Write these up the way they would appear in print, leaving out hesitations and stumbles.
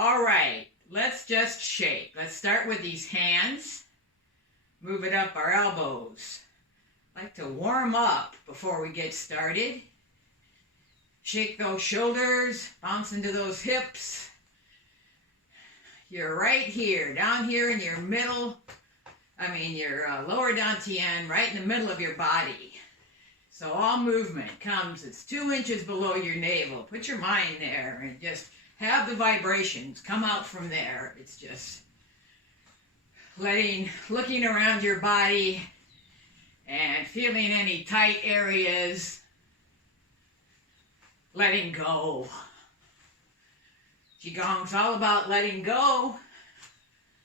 All right, let's just shake. Let's start with these hands. Move it up our elbows. Like to warm up before we get started. Shake those shoulders, bounce into those hips. You're right here, down here in your middle, your lower dantian, right in the middle of your body. So all movement comes, it's 2 inches below your navel. Put your mind there and just have the vibrations come out from there. It's just looking around your body and feeling any tight areas, letting go. Qigong's all about letting go.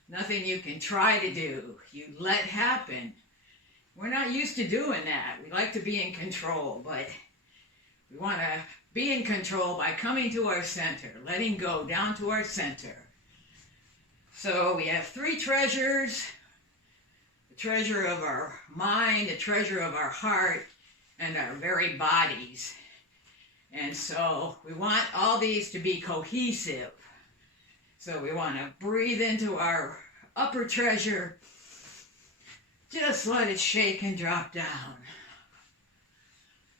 Nothing you can try to do. You let happen. We're not used to doing that. We like to be in control, but we want to be in control by coming to our center, letting go down to our center. So we have 3 treasures. The treasure of our mind, the treasure of our heart, and our very bodies. And so we want all these to be cohesive. So we want to breathe into our upper treasure. Just let it shake and drop down.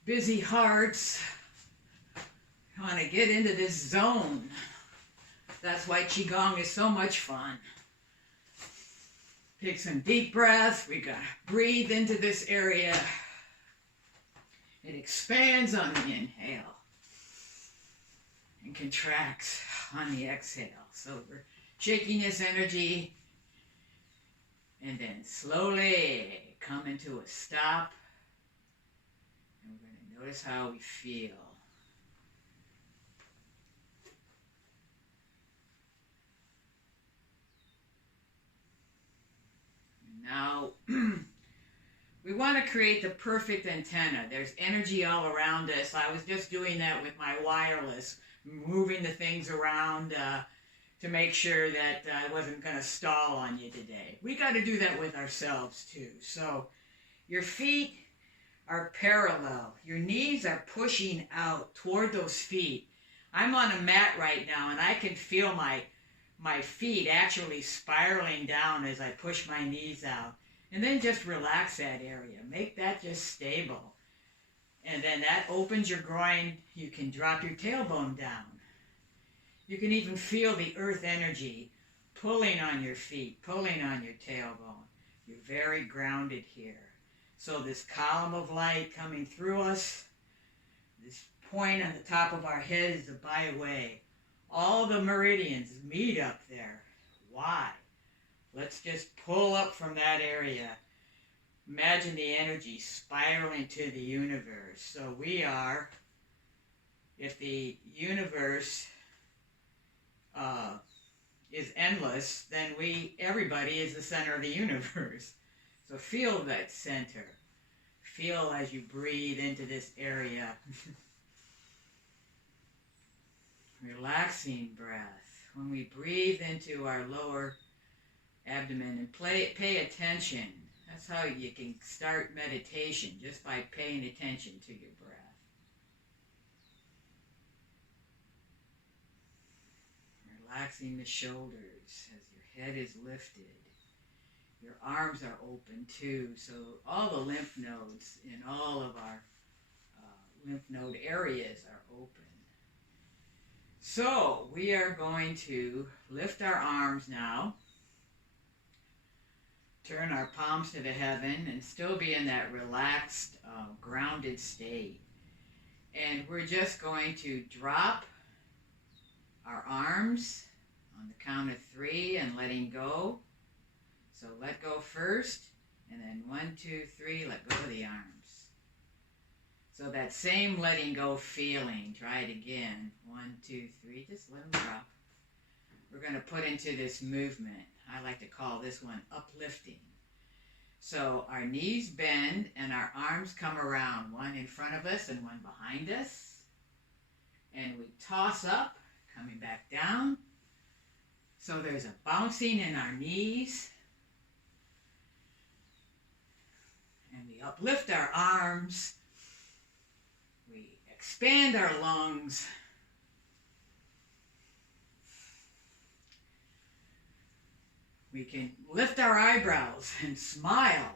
Busy hearts. You want to get into this zone. That's why Qigong is so much fun. Take some deep breaths. We got to breathe into this area. It expands on the inhale and contracts on the exhale. So we're shaking this energy and then slowly come into a stop. And we're going to notice how we feel. And now we want to create the perfect antenna. There's energy all around us. I was just doing that with my wireless, moving the things around to make sure that I wasn't going to stall on you today. We got to do that with ourselves too. So your feet are parallel. Your knees are pushing out toward those feet. I'm on a mat right now and I can feel my feet actually spiraling down as I push my knees out. And then just relax that area. Make that just stable. And then that opens your groin. You can drop your tailbone down. You can even feel the earth energy pulling on your feet, pulling on your tailbone. You're very grounded here. So this column of light coming through us, this point on the top of our head is the byway. All the meridians meet up there. Why? Let's just pull up from that area. Imagine the energy spiraling to the universe. So we are, if the universe is endless, then everybody is the center of the universe. So feel that center. Feel as you breathe into this area. Relaxing breath. When we breathe into our lower abdomen and pay attention. That's how you can start meditation, just by paying attention to your breath. Relaxing the shoulders as your head is lifted. Your arms are open too, so all the lymph nodes in all of our lymph node areas are open. So we are going to lift our arms now. Turn our palms to the heaven and still be in that relaxed, grounded state. And we're just going to drop our arms on the count of 3 and letting go. So let go first, and then 1, 2, 3, let go of the arms. So that same letting go feeling, try it again. 1, 2, 3, just let them drop. We're going to put into this movement. I like to call this one uplifting. So our knees bend and our arms come around, one in front of us and one behind us. And we toss up, coming back down. So there's a bouncing in our knees. And we uplift our arms. We expand our lungs. We can lift our eyebrows and smile.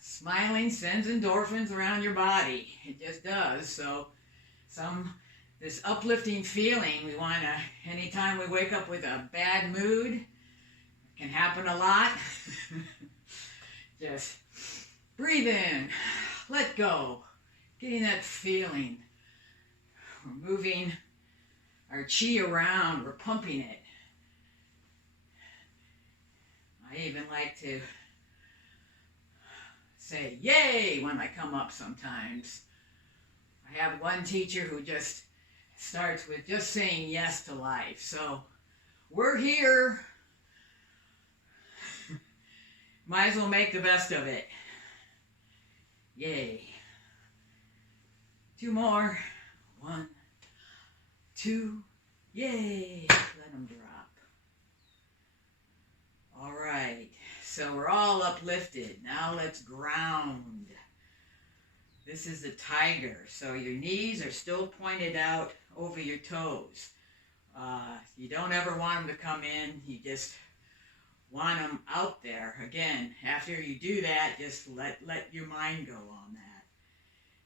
Smiling sends endorphins around your body. It just does. So this uplifting feeling, we want to, anytime we wake up with a bad mood, it can happen a lot. Just breathe in, let go, getting that feeling. We're moving our chi around, we're pumping it. I even like to say yay when I come up sometimes. I have one teacher who just starts with just saying yes to life. So we're here. Might as well make the best of it. Yay. 2 more. 1, 2, yay. Let them drop. All right. So we're all uplifted. Now let's ground. This is the tiger. So your knees are still pointed out over your toes. You don't ever want them to come in. You just want them out there. Again, after you do that, just let your mind go on that.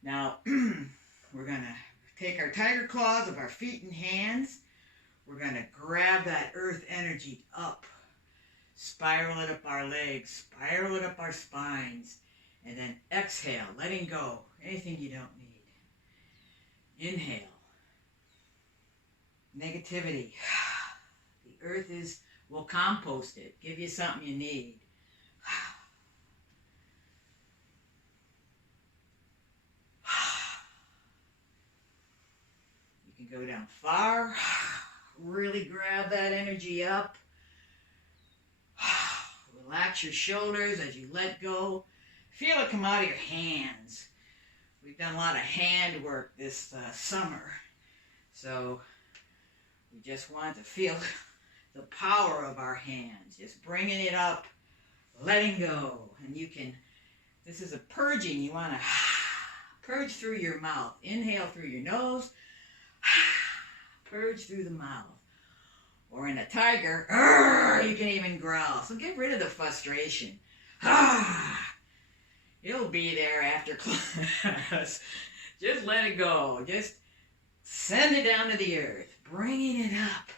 Now, we're going to take our tiger claws of our feet and hands. We're going to grab that earth energy up. Spiral it up our legs. Spiral it up our spines. And then exhale, letting go. Anything you don't need. Inhale. Negativity. The earth will compost it. Give you something you need. You can go down far. Really grab that energy up. Relax your shoulders as you let go. Feel it come out of your hands. We've done a lot of hand work this summer. So we just want to feel the power of our hands. Just bringing it up, letting go. And you can, this is a purging. You want to purge through your mouth. Inhale through your nose. Purge through the mouth. Or in a tiger, you can even growl. So get rid of the frustration. It'll be there after class. Just let it go. Just send it down to the earth. Bringing it up.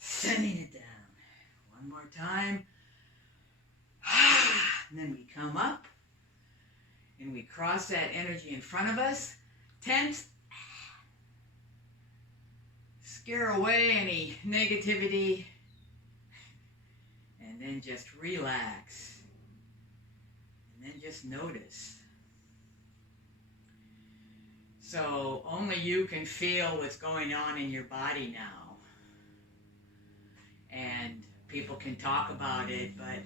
Sending it down. One more time. And then we come up. And we cross that energy in front of us. Tense. Scare away any negativity. And then just relax. And then just notice. So only you can feel what's going on in your body now. And people can talk about it, but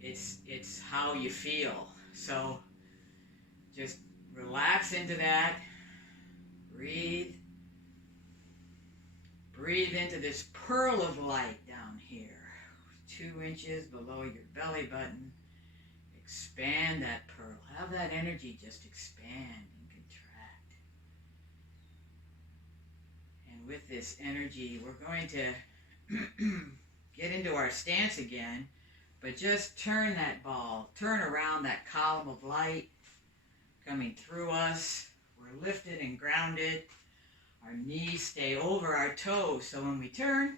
it's how you feel. So just relax into that. Breathe. Breathe into this pearl of light down here, 2 inches below your belly button. Expand that pearl. Have that energy just expand and contract. And with this energy, we're going to get into our stance again, but just turn that ball, turn around that column of light coming through us. We're lifted and grounded. Our knees stay over our toes, so when we turn,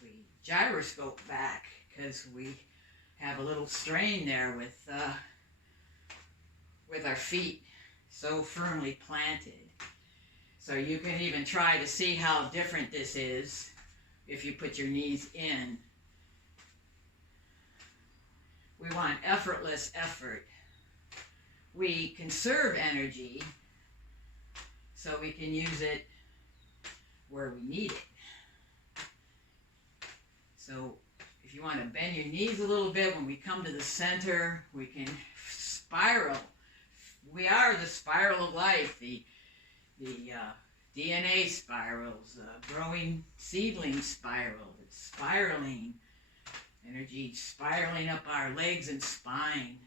we gyroscope back because we have a little strain there with our feet so firmly planted. So you can even try to see how different this is if you put your knees in. We want effortless effort. We conserve energy so we can use it where we need it. So if you want to bend your knees a little bit, when we come to the center, we can spiral. We are the spiral of life, the DNA spirals, growing seedling spiral. It's spiraling. Energy spiraling up our legs and spine.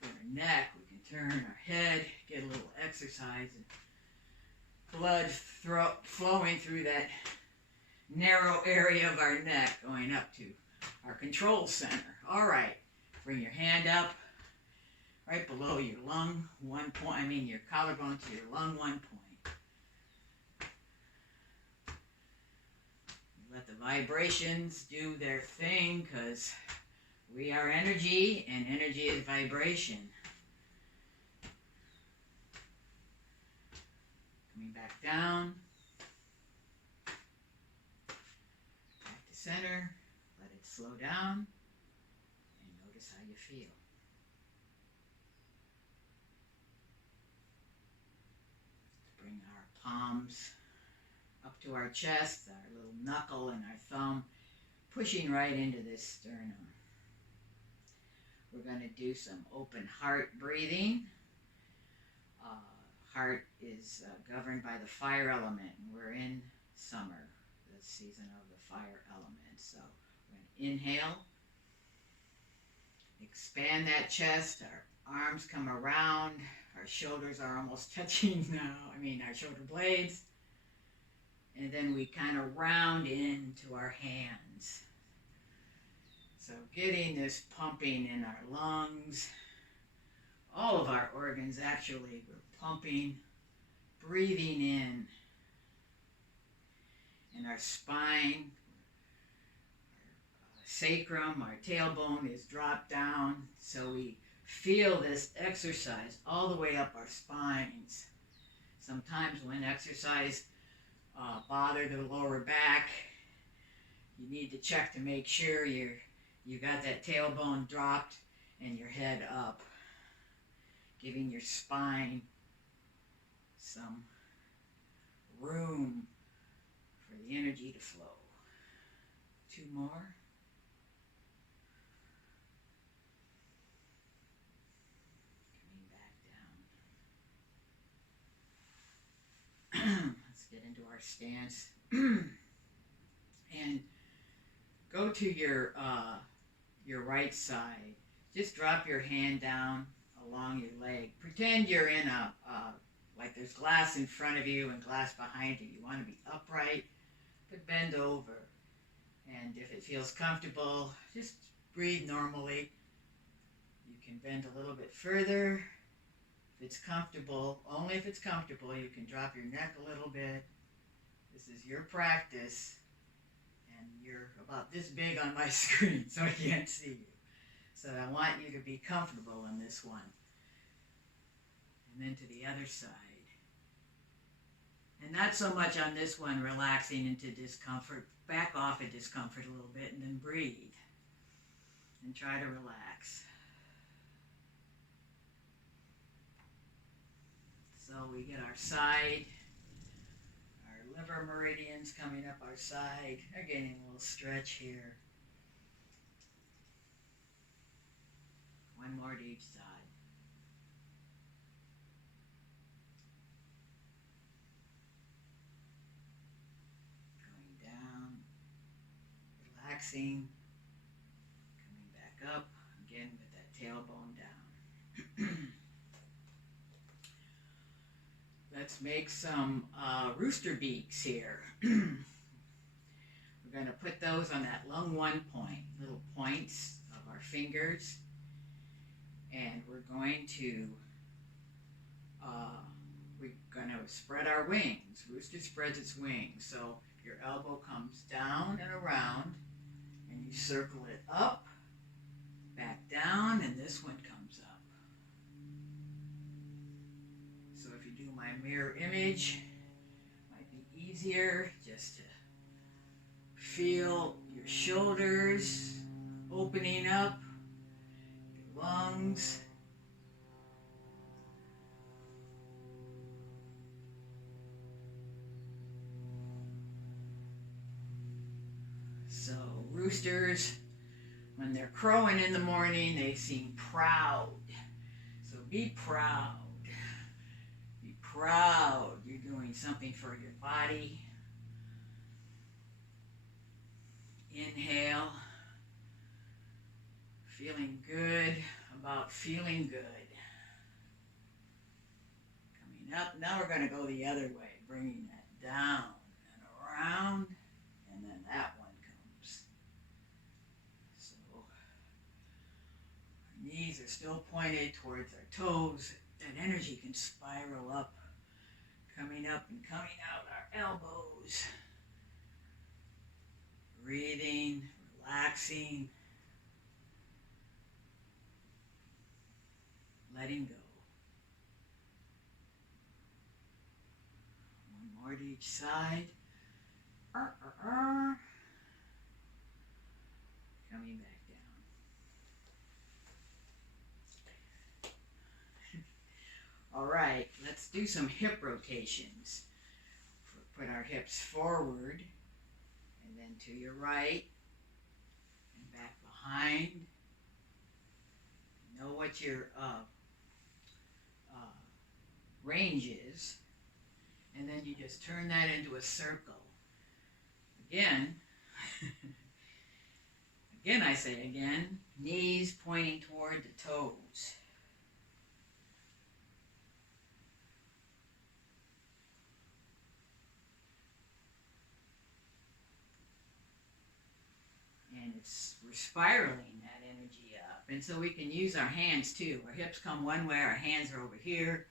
For our neck, we can turn our head, get a little exercise. And, blood flowing through that narrow area of our neck, going up to our control center. All right, bring your hand up right below your lung, your collarbone to your lung, 1 point. Let the vibrations do their thing, because we are energy, and energy is vibration. Coming back down. Back to center. Let it slow down. And notice how you feel. Bring our palms up to our chest, our little knuckle and our thumb pushing right into this sternum. We're going to do some open heart breathing. Heart is governed by the fire element, and we're in summer, the season of the fire element. So we're going to inhale, expand that chest, our arms come around, our shoulders are almost touching now, our shoulder blades, and then we kind of round into our hands. So getting this pumping in our lungs, all of our organs actually, we're pumping, breathing in our spine, our sacrum, our tailbone is dropped down, so we feel this exercise all the way up our spines. Sometimes when exercise bother the lower back, you need to check to make sure you got that tailbone dropped and your head up, giving your spine some room for the energy to flow. 2 more. Coming back down. Let's get into our stance. And go to your right side. Just drop your hand down along your leg. Pretend you're in like there's glass in front of you and glass behind you. You want to be upright, but bend over. And if it feels comfortable, just breathe normally. You can bend a little bit further. If it's comfortable, only if it's comfortable, you can drop your neck a little bit. This is your practice. And you're about this big on my screen, so I can't see you. So I want you to be comfortable in this one. And then to the other side. And not so much on this one, relaxing into discomfort. Back off of discomfort a little bit and then breathe. And try to relax. So we get our side, our liver meridians coming up our side. They're getting a little stretch here. 1 more to each side. Going down, relaxing, coming back up, again with that tailbone down. Let's make some rooster beaks here. We're going to put those on that lung 1 point, little points of our fingers. And we're going to spread our wings. Rooster spreads its wings. So your elbow comes down and around, and you circle it up, back down, and this one comes up. So if you do my mirror image, it might be easier just to feel your shoulders opening up, your lungs. So roosters, when they're crowing in the morning, they seem proud. So be proud. Be proud you're doing something for your body. Inhale. Feeling good about feeling good. Coming up. Now we're going to go the other way. bringing that down and around, and then that one comes. So our knees are still pointed towards our toes. That energy can spiral up, coming up and coming out our elbows. Breathing, relaxing, letting go. One more to each side. Coming back down. All right, let's do some hip rotations. Put our hips forward and then to your right and back behind. Know what your range is, and then you just turn that into a circle. Again, I say again, knees pointing toward the toes. And we're spiraling that energy up. And so we can use our hands too. Our hips come one way, our hands are over here.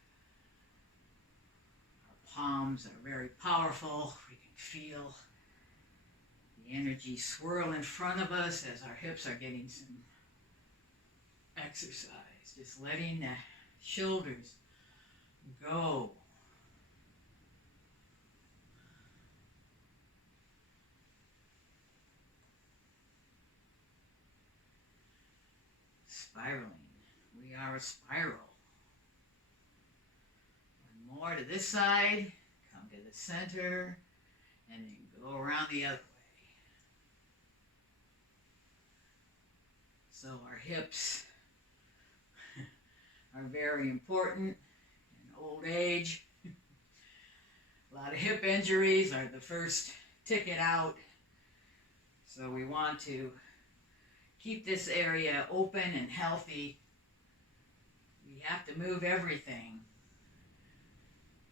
Our palms are very powerful. We can feel the energy swirl in front of us as our hips are getting some exercise. Just letting the shoulders go. Spiraling. We are a spiral. One more to this side, come to the center, and then go around the other way. So our hips are very important in old age. A lot of hip injuries are the first ticket out. So we want to keep this area open and healthy. We have to move everything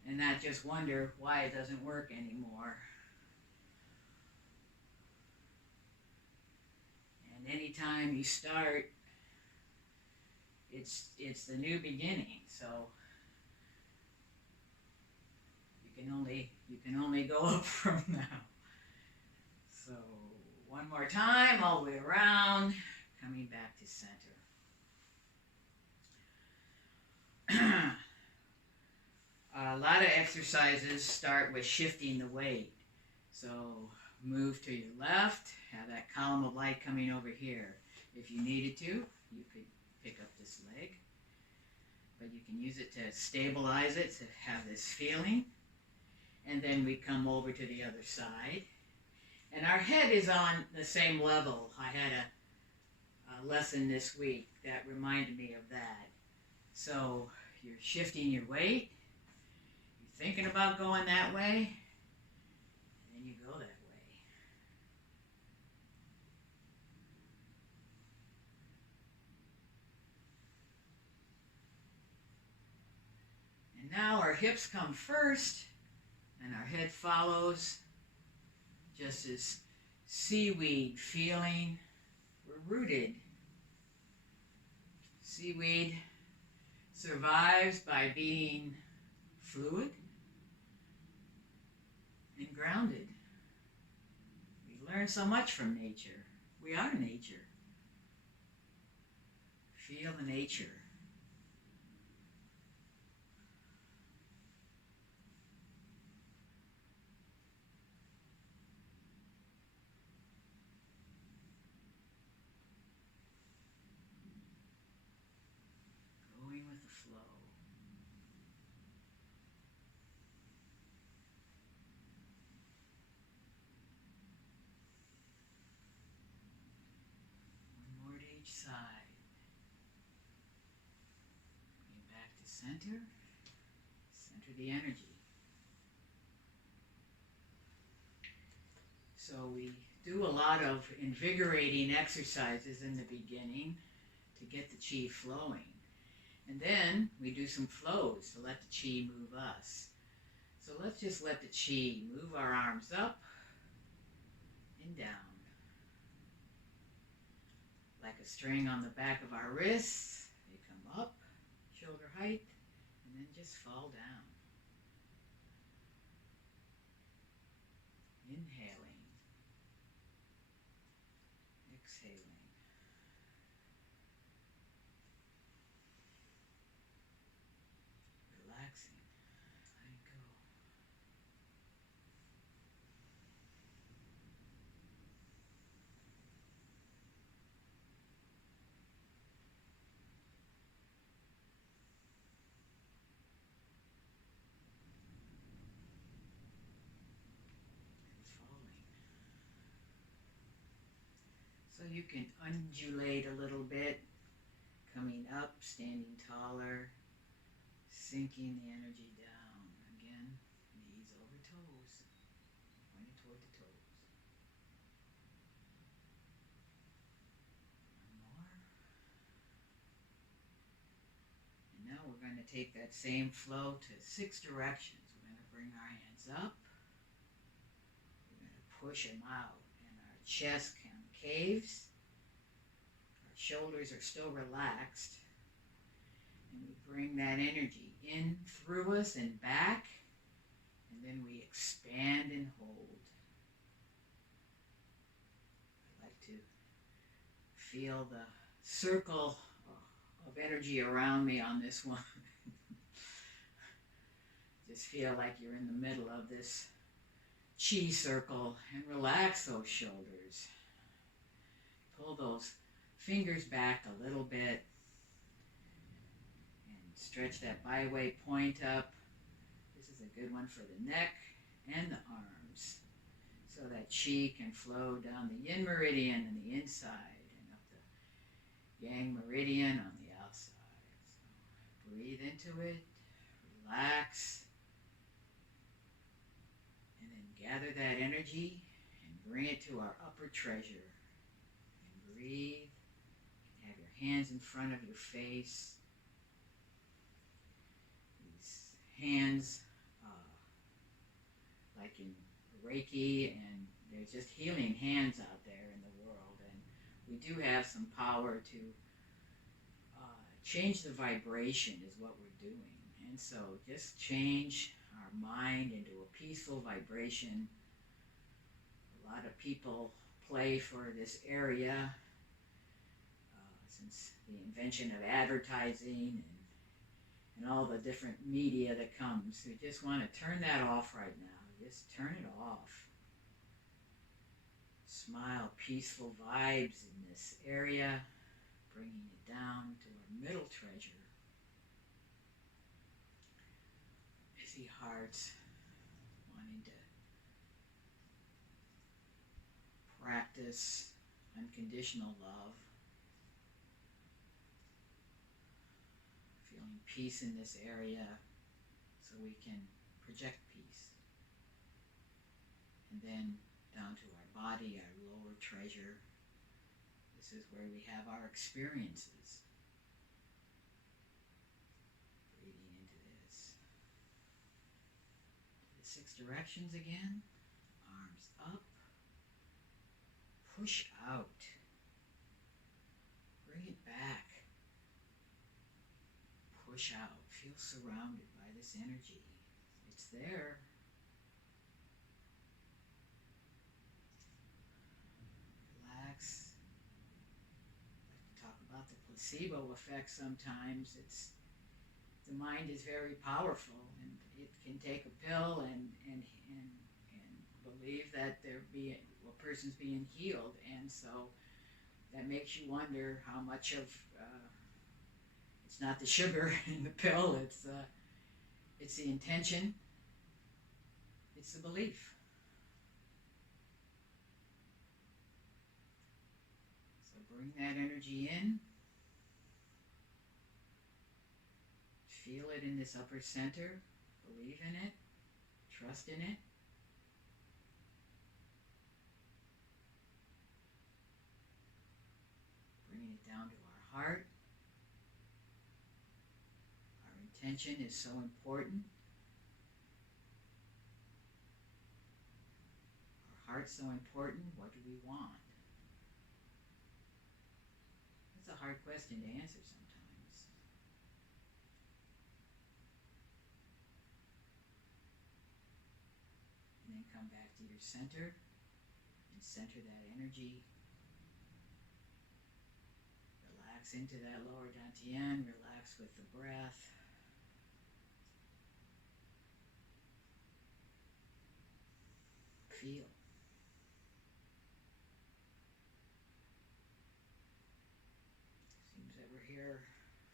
and not just wonder why it doesn't work anymore. And anytime you start, it's the new beginning. So you can only go up from now. So one more time, all the way around, coming back to center. A lot of exercises start with shifting the weight. So move to your left, have that column of light coming over here. If you needed to, you could pick up this leg, but you can use it to stabilize it, to have this feeling. And then we come over to the other side. And our head is on the same level. I had a lesson this week that reminded me of that. So you're shifting your weight, you're thinking about going that way, and then you go that way. And now our hips come first, and our head follows. Just as seaweed feeling, we're rooted. Seaweed survives by being fluid and grounded. We learn so much from nature. We are nature. Feel the nature. Side. Bring back to center. Center the energy. So we do a lot of invigorating exercises in the beginning to get the chi flowing. And then we do some flows to let the chi move us. So let's just let the chi move our arms up and down like a string on the back of our wrists. They come up, shoulder height, and then just fall down. Inhaling, exhaling. Relaxing, letting go. And falling. So you can undulate a little bit, coming up, standing taller, sinking the energy down. Again, knees over toes, pointed toward the toes. One more. And now we're going to take that same flow to 6 directions. We're going to bring our hands up. We're going to push them out, and our chest concaves. Our shoulders are still relaxed. And we bring that energy in through us and back, and then we expand and hold. I like to feel the circle of energy around me on this one. Just feel like you're in the middle of this chi circle, and relax those shoulders. Pull those fingers back a little bit. Stretch that byway point up. This is a good one for the neck and the arms, so that chi can flow down the yin meridian on the inside and up the yang meridian on the outside. So breathe into it, relax, and then gather that energy and bring it to our upper treasure. And breathe. Have your hands in front of your face. Hands like in Reiki, and there's just healing hands out there in the world, and we do have some power to change the vibration is what we're doing. And so just change our mind into a peaceful vibration. A lot of people play for this area since the invention of advertising and all the different media that comes. We just want to turn that off right now. Just turn it off. Smile, peaceful vibes in this area, bringing it down to our middle treasure. Busy hearts, wanting to practice unconditional love. Peace in this area, so we can project peace. And then down to our body, our lower treasure. This is where we have our experiences. Breathing into this. The 6 directions again. Arms up. Push out. Bring it back. Push out. Feel surrounded by this energy. It's there. Relax. I like to talk about the placebo effect sometimes. The mind is very powerful, and it can take a pill and believe that a person's being healed, and so that makes you wonder how much of it's not the sugar in the pill, it's the intention, it's the belief. So bring that energy in. Feel it in this upper center. Believe in it. Trust in it. Bringing it down to our heart. Our intention is so important. heart so important? What do we want? That's a hard question to answer sometimes. And then come back to your center and center that energy. Relax into that lower dantian, relax with the breath. Feel. Seems that we're here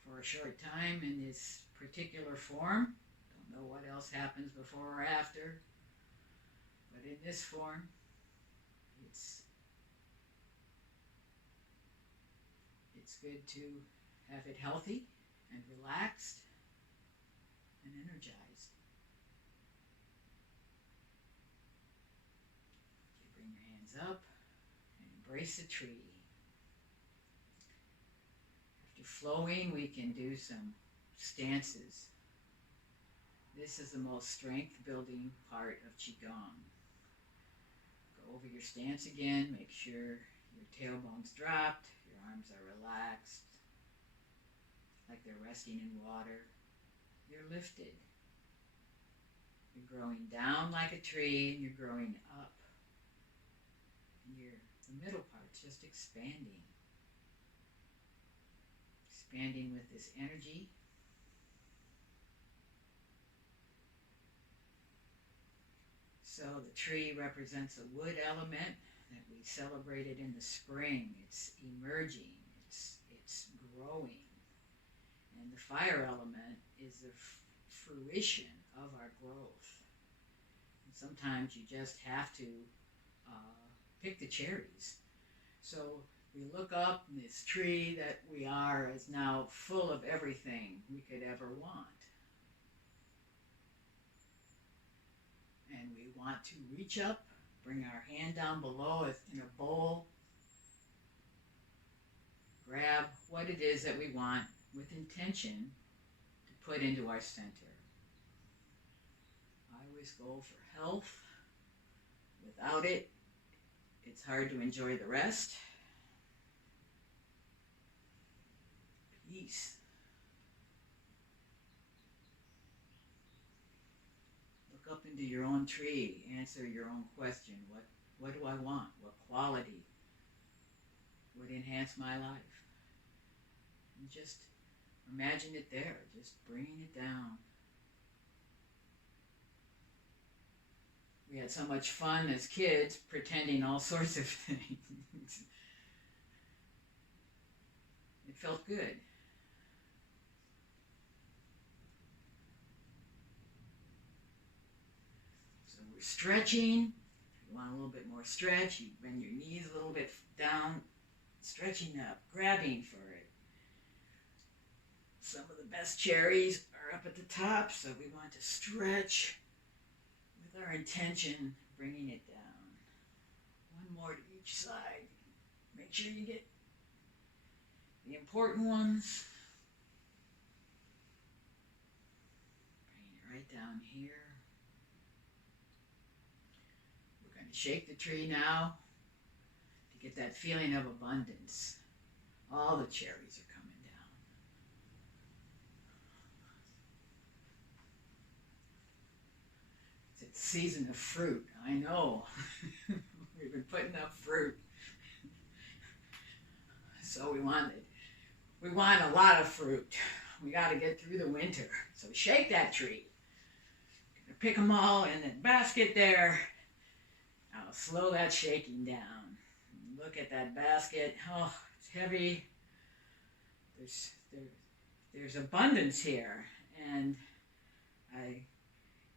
for a short time in this particular form. Don't know what else happens before or after, but in this form, it's good to have it healthy and relaxed and energized. You bring your hands up and embrace the tree. After flowing, we can do some stances. This is the most strength-building part of Qigong. Go over your stance again. Make sure your tailbone's dropped, your arms are relaxed, like they're resting in water. You're lifted. You're growing down like a tree, and you're growing up. And the middle part's just expanding. Expanding with this energy. So the tree represents a wood element that we celebrated in the spring. It's emerging, it's growing. And the fire element is the fruition of our growth. And sometimes you just have to pick the cherries. So we look up, and this tree that we are is now full of everything we could ever want. And we want to reach up, bring our hand down below us in a bowl, grab what it is that we want with intention to put into our center. I always go for health. Without it, it's hard to enjoy the rest. Peace. Look up into your own tree. Answer your own question. What do I want? What quality would enhance my life? And just imagine it there. Just bringing it down. We had so much fun as kids pretending all sorts of things. It felt good. So we're stretching. If you want a little bit more stretch, you bend your knees a little bit down, stretching up, grabbing for it. Some of the best cherries are up at the top, so we want to stretch with our intention, bringing it down. One more to each side. Make sure you get the important ones. Bring it right down here. We're going to shake the tree now to get that feeling of abundance. All the cherries are coming down. It's the season of fruit. I know. We've been putting up fruit. So we want a lot of fruit. We got to get through the winter. So shake that tree. Gonna pick them all in that basket there. I'll slow that shaking down. Look at that basket. Oh, it's heavy. There's abundance here. And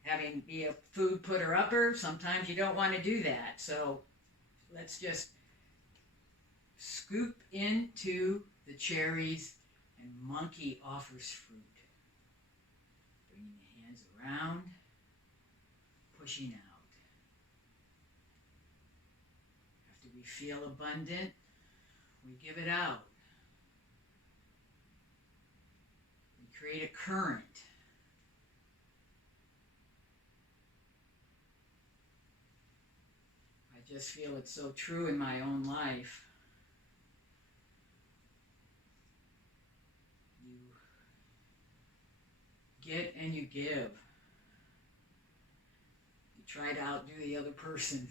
having be a food putter-upper, sometimes you don't want to do that. So let's just scoop into the cherries, and monkey offers fruit. Bringing the hands around, pushing out. After we feel abundant, we give it out. We create a current. By just feel it's so true in my own life. You get and you give. You try to outdo the other person.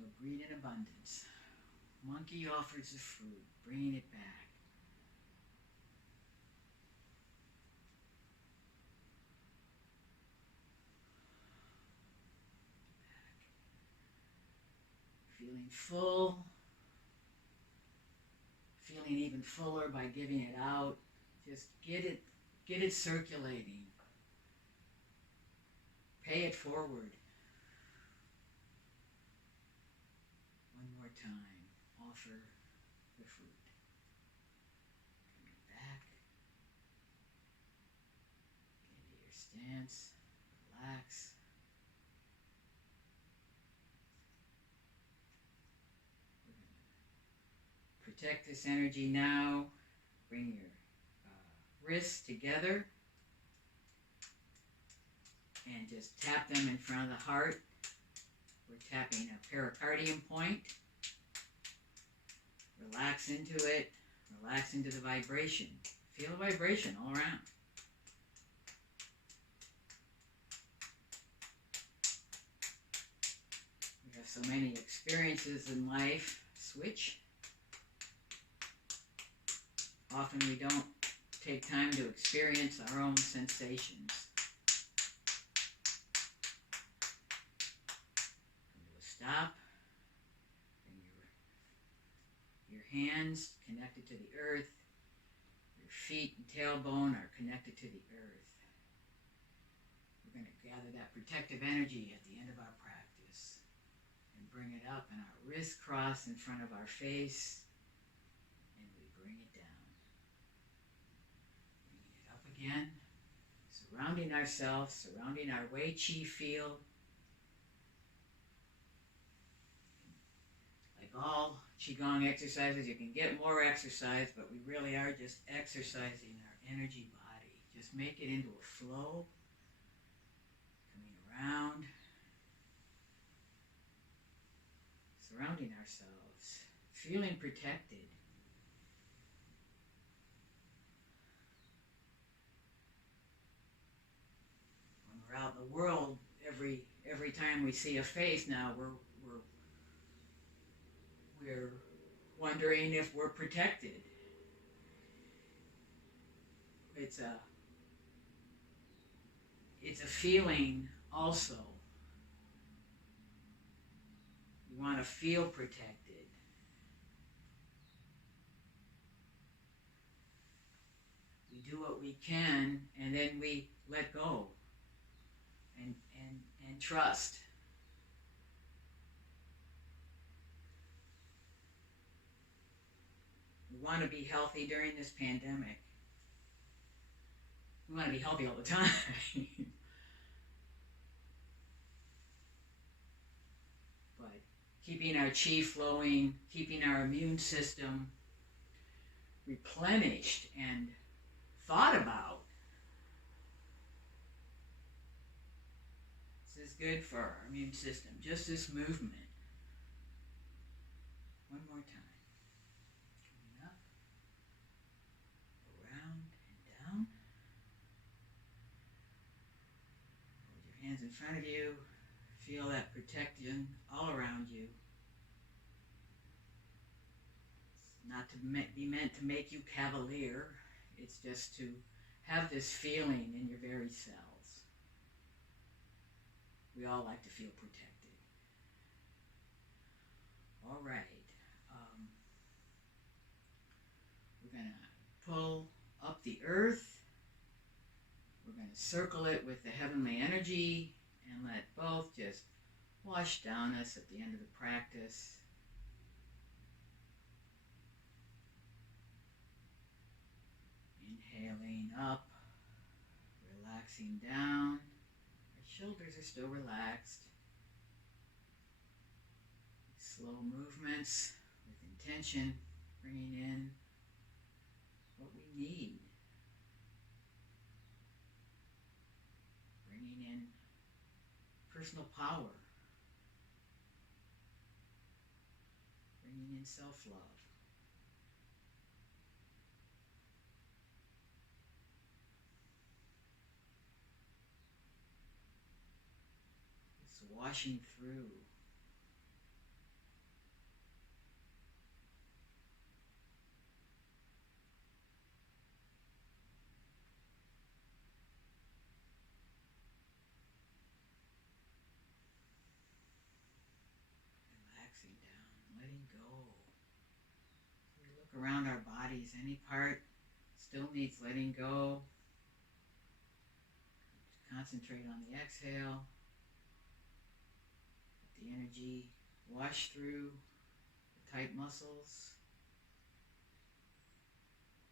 No greed and abundance. Monkey offers the fruit, bringing it back. Feeling full, feeling even fuller by giving it out. Just get it circulating. Pay it forward. One more time, offer the fruit. Coming back into your stance, relax. Protect this energy now. Bring your wrists together and just tap them in front of the heart. We're tapping a pericardium point. Relax into it. Relax into the vibration. Feel the vibration all around. We have so many experiences in life. Switch. Often we don't take time to experience our own sensations. Come to a stop. Bring your hands connected to the earth. Your feet and tailbone are connected to the earth. We're going to gather that protective energy at the end of our practice and bring it up, and our wrists cross in front of our face. Again, surrounding ourselves, surrounding our Wei Qi field. Like all Qigong exercises, you can get more exercise, but we really are just exercising our energy body. Just make it into a flow, coming around, surrounding ourselves, feeling protected. Out in the world, every time we see a face now, we're wondering if we're protected. It's a feeling also. We want to feel protected. We do what we can, and then we let go. And trust. We want to be healthy during this pandemic. We want to be healthy all the time. But keeping our chi flowing, keeping our immune system replenished and thought about. Is good for our immune system, just this movement. One more time. Coming up, around and down. Hold your hands in front of you. Feel that protection all around you. It's not to be meant to make you cavalier. It's just to have this feeling in your very cells. We all like to feel protected. All right. We're going to pull up the earth. We're going to circle it with the heavenly energy and let both just wash down us at the end of the practice. Inhaling up, relaxing down. Shoulders are still relaxed. Slow movements with intention, bringing in what we need. personal power, bringing in self-love. It's washing through. Relaxing down, letting go. We look around our bodies, any part still needs letting go. Concentrate on the exhale. Let the energy wash through the tight muscles.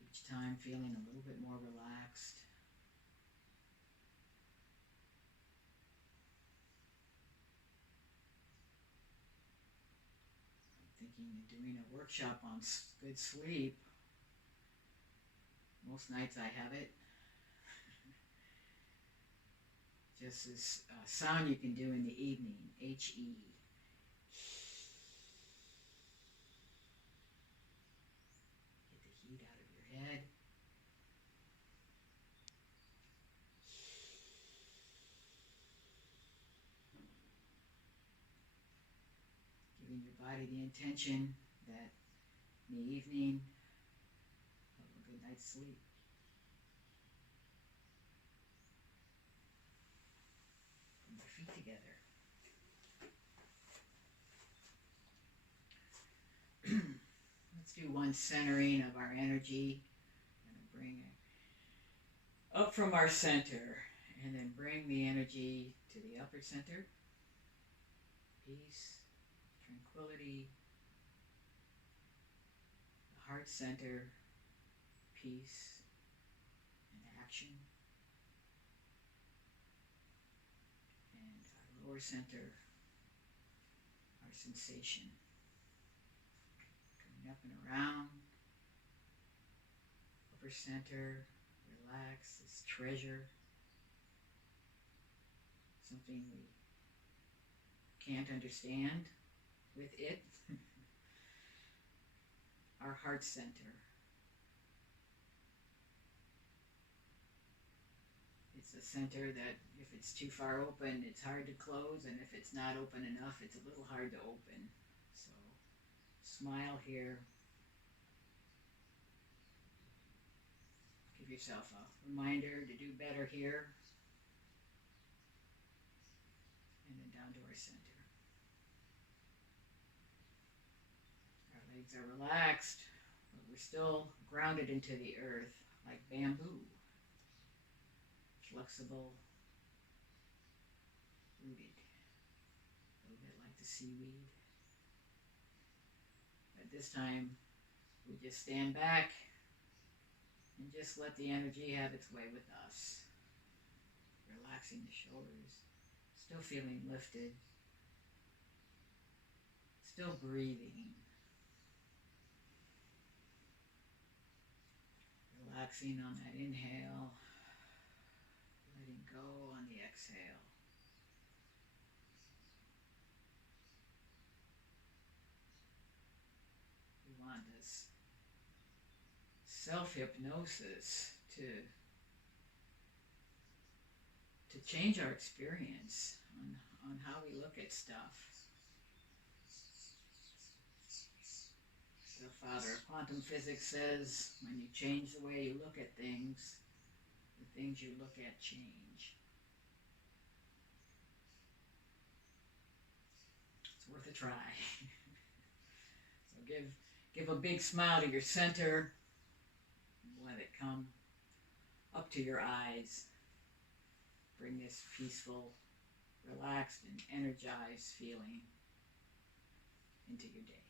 Each time feeling a little bit more relaxed. I'm thinking of doing a workshop on good sleep. Most nights I have it. Just this sound you can do in the evening, H-E. Get the heat out of your head. Giving your body the intention that in the evening, have a good night's sleep. Put your feet together. Let's do one centering of our energy. I'm going to bring it up from our center and then bring the energy to the upper center. Peace, tranquility, the heart center, peace and action. And our lower center, our sensation. Up and around, upper center, relax, this treasure, something we can't understand with it. Our heart center. It's a center that if it's too far open, it's hard to close, and if it's not open enough, it's a little hard to open. So smile here. Give yourself a reminder to do better here. And then down to our center. Our legs are relaxed, but we're still grounded into the earth like bamboo. Flexible, rooted. A little bit like the seaweed. But this time, we just stand back and just let the energy have its way with us. Relaxing the shoulders, still feeling lifted, still breathing. Relaxing on that inhale, letting go on the exhale. We want this self-hypnosis to change our experience on how we look at stuff. The father of quantum physics says when you change the way you look at things, the things you look at change. It's worth a try. So give a big smile to your center. Let it come up to your eyes. Bring this peaceful, relaxed, and energized feeling into your day.